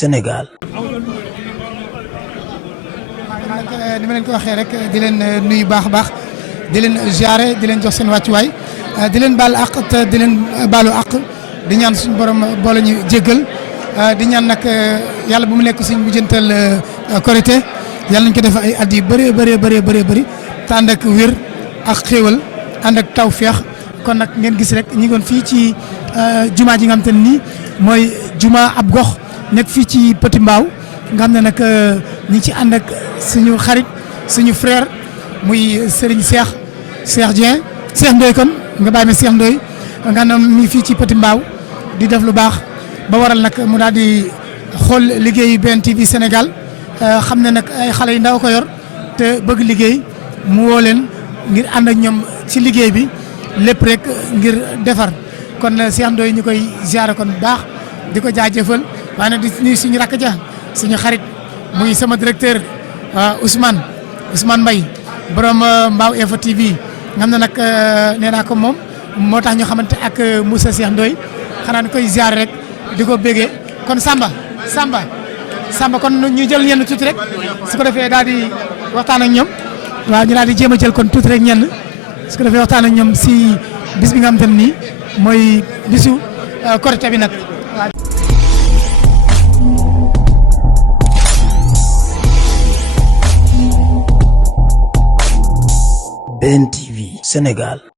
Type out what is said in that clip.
Sénégal. ni ma leen ko waxee rek di leen nuyu baax a baax di leen ziare di leen jox seen wàccuwaay di leen baal àq te di leen baalu àq di ñaan suñu borom boole ñu jéggal di ñaan nag yàlla bu mu nekk suñu mujjantal korité yàlla nañ ko def ay at yu bëri te ànd ak wér ak xéewal ànd ak tawféex kon nag ngeen gis rek ñi ngoon fii ci jumaa ji nga xam te ne nii mooy jumaa ab gox nekk fii ci Petit Mbao nga xam ne nag ñi ci ànd ak suñu xarit suñu frère muy Serigne Cheikh Dieng Cheikh Ndoye kon nga bàyyi ma Cheikh Ndoye nga xam ne mi fii ci Petit Mbao di def lu baax ba waral nag mu daal di xool liggéeyu BNTV Sénégal xam ne nag ay xale yu ndaw ko yor te bëgg liggéey mu woo leen ngir ànd ak ñoom ci liggéey bi lépp rek ngir defar kon Cheikh Ndoye ñu koy ziare kon bu baax di ko jaajëfal waaye nag di nuyu suñu rakk ja suñu xarit muy sama directeur Ousmane Mbaye borom Mbao Info TV nga xam ne nag nee naa ko moom moo tax ñu xamante ak Moussa Cheikh Ndoye xanaa ni koy ziare rek di ko bégee kon Samba kon ñu jël ñenn tuuti rek su ko defee daal di waxtaan ak ñoom waaw ñu daal di jéem a jël kon tuuti rek ñenn su ko defee waxtaan ak ñoom si bis bi nga xam te ne nii mooy bisu Korité bi nag. BNTV Sénégal.